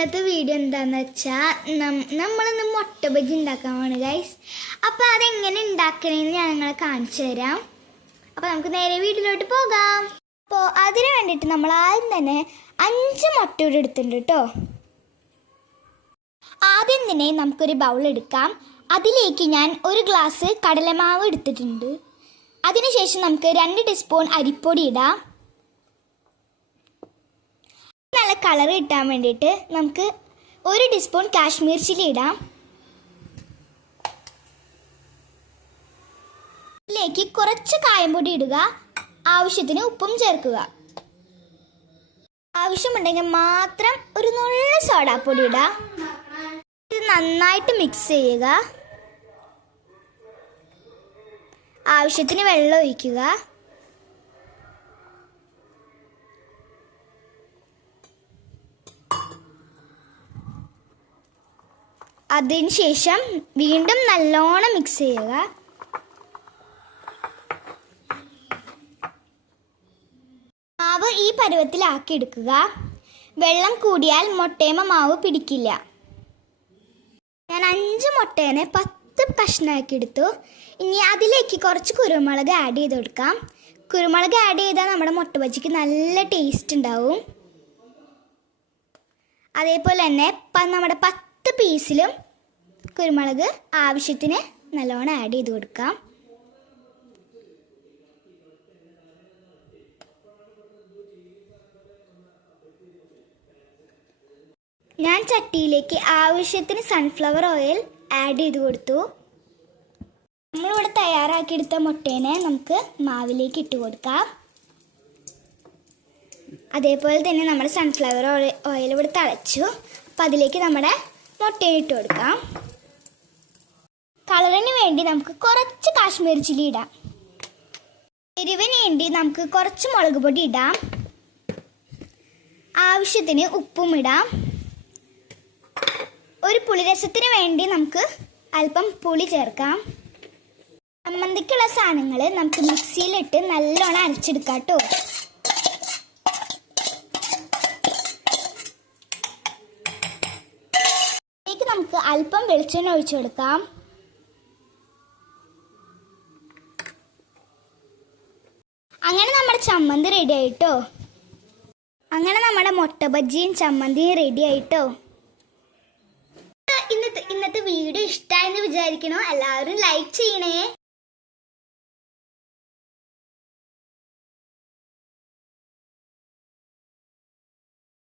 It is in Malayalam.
ഇന്നത്തെ വീഡിയോ എന്താന്ന് വെച്ചാൽ നമ്മളിന്ന് മുട്ട ബജി ഉണ്ടാക്കാൻ പോണ് ഗൈസ് അപ്പോൾ അതെങ്ങനെ ഉണ്ടാക്കണമെന്ന് ഞാൻ നിങ്ങളെ കാണിച്ചു തരാം. അപ്പോൾ നമുക്ക് നേരെ വീട്ടിലോട്ട് പോകാം. അപ്പോൾ അതിന് വേണ്ടിയിട്ട് നമ്മൾ ആദ്യം തന്നെ അഞ്ച് മുട്ട ഇവിടെ എടുത്തിട്ടുണ്ട് കേട്ടോ ആദ്യം തന്നെ നമുക്കൊരു ബൗൾ എടുക്കാം. അതിലേക്ക് ഞാൻ ഒരു ഗ്ലാസ് കടലമാവ് എടുത്തിട്ടുണ്ട്. അതിനുശേഷം നമുക്ക് രണ്ട് ടീസ്പൂൺ അരിപ്പൊടി ഇടാം. നല്ല കളർ കിട്ടാൻ വേണ്ടിയിട്ട് നമുക്ക് ഒരു ടീസ്പൂൺ കാശ്മീർ ചില്ലി ഇടാം. ഇതിലേക്ക് കുറച്ച് കായംപൊടി ഇടുക. ആവശ്യത്തിന് ഉപ്പും ചേർക്കുക. ആവശ്യമുണ്ടെങ്കിൽ മാത്രം ഒരു നുള്ള സോഡാപ്പൊടി ഇടുക ഇത് നന്നായിട്ട് മിക്സ് ചെയ്യുക. ആവശ്യത്തിന് വെള്ളം ഒഴിക്കുക. അതിനുശേഷം വീണ്ടും നല്ലോണം മിക്സ് ചെയ്യുക. മാവ് ഈ പരുവത്തിലാക്കി എടുക്കുക. വെള്ളം കൂടിയാൽ മുട്ടേമ മാവ് പിടിക്കില്ല. ഞാൻ അഞ്ച് മുട്ടേനെ പത്ത് കഷ്ണമാക്കി എടുത്തു. ഇനി അതിലേക്ക് കുറച്ച് കുരുമുളക് ആഡ് ചെയ്ത് കൊടുക്കാം. കുരുമുളക് ആഡ് ചെയ്താൽ നമ്മുടെ മുട്ട ബജിക്ക് നല്ല ടേസ്റ്റ് ഉണ്ടാവും. അതേപോലെ തന്നെ നമ്മുടെ പത്ത് പീസിലും കുരുമുളക് ആവശ്യത്തിന് നല്ലോണം ആഡ് ചെയ്ത് കൊടുക്കാം. ഞാൻ ചട്ടിയിലേക്ക് ആവശ്യത്തിന് സൺഫ്ലവർ ഓയിൽ ആഡ് ചെയ്ത് കൊടുത്തു. നമ്മളിവിടെ തയ്യാറാക്കിയെടുത്ത മുട്ടേനെ നമുക്ക് മാവിലേക്ക് ഇട്ട് കൊടുക്കാം. അതേപോലെ തന്നെ നമ്മുടെ സൺഫ്ലവർ ഓയിൽ ഇവിടെ തളച്ചു. അപ്പം അതിലേക്ക് നമ്മുടെ മുട്ടയെ ഇട്ട് കൊടുക്കാം കളറിന് വേണ്ടി നമുക്ക് കുറച്ച് കാശ്മീർ ചില്ലി ഇടാം. എരിവിന് വേണ്ടി നമുക്ക് കുറച്ച് മുളക് പൊടി ഇടാം. ആവശ്യത്തിന് ഉപ്പും ഇടാം. ഒരു പുളിരസത്തിന് വേണ്ടി നമുക്ക് അല്പം പുളി ചേർക്കാം. ചമ്മന്തിക്കുള്ള സാധനങ്ങൾ നമുക്ക് മിക്സിയിലിട്ട് നല്ലോണം അരച്ചെടുക്കാം കേട്ടോ ഇതിലേക്ക് നമുക്ക് അല്പം വെളിച്ചെണ്ണ ഒഴിച്ചു കൊടുക്കാം അങ്ങനെ നമ്മുടെ ചമ്മന്തി റെഡി ആയിട്ടോ? അങ്ങനെ നമ്മുടെ മുട്ട ബജ്ജിയും ചമ്മന്തിയും റെഡി ആയിട്ടോ? ഇന്നത്തെ ഇന്നത്തെ വീഡിയോ ഇഷ്ടമായെന്ന് വിചാരിക്കണോ എല്ലാവരും ലൈക്ക് ചെയ്യണേ.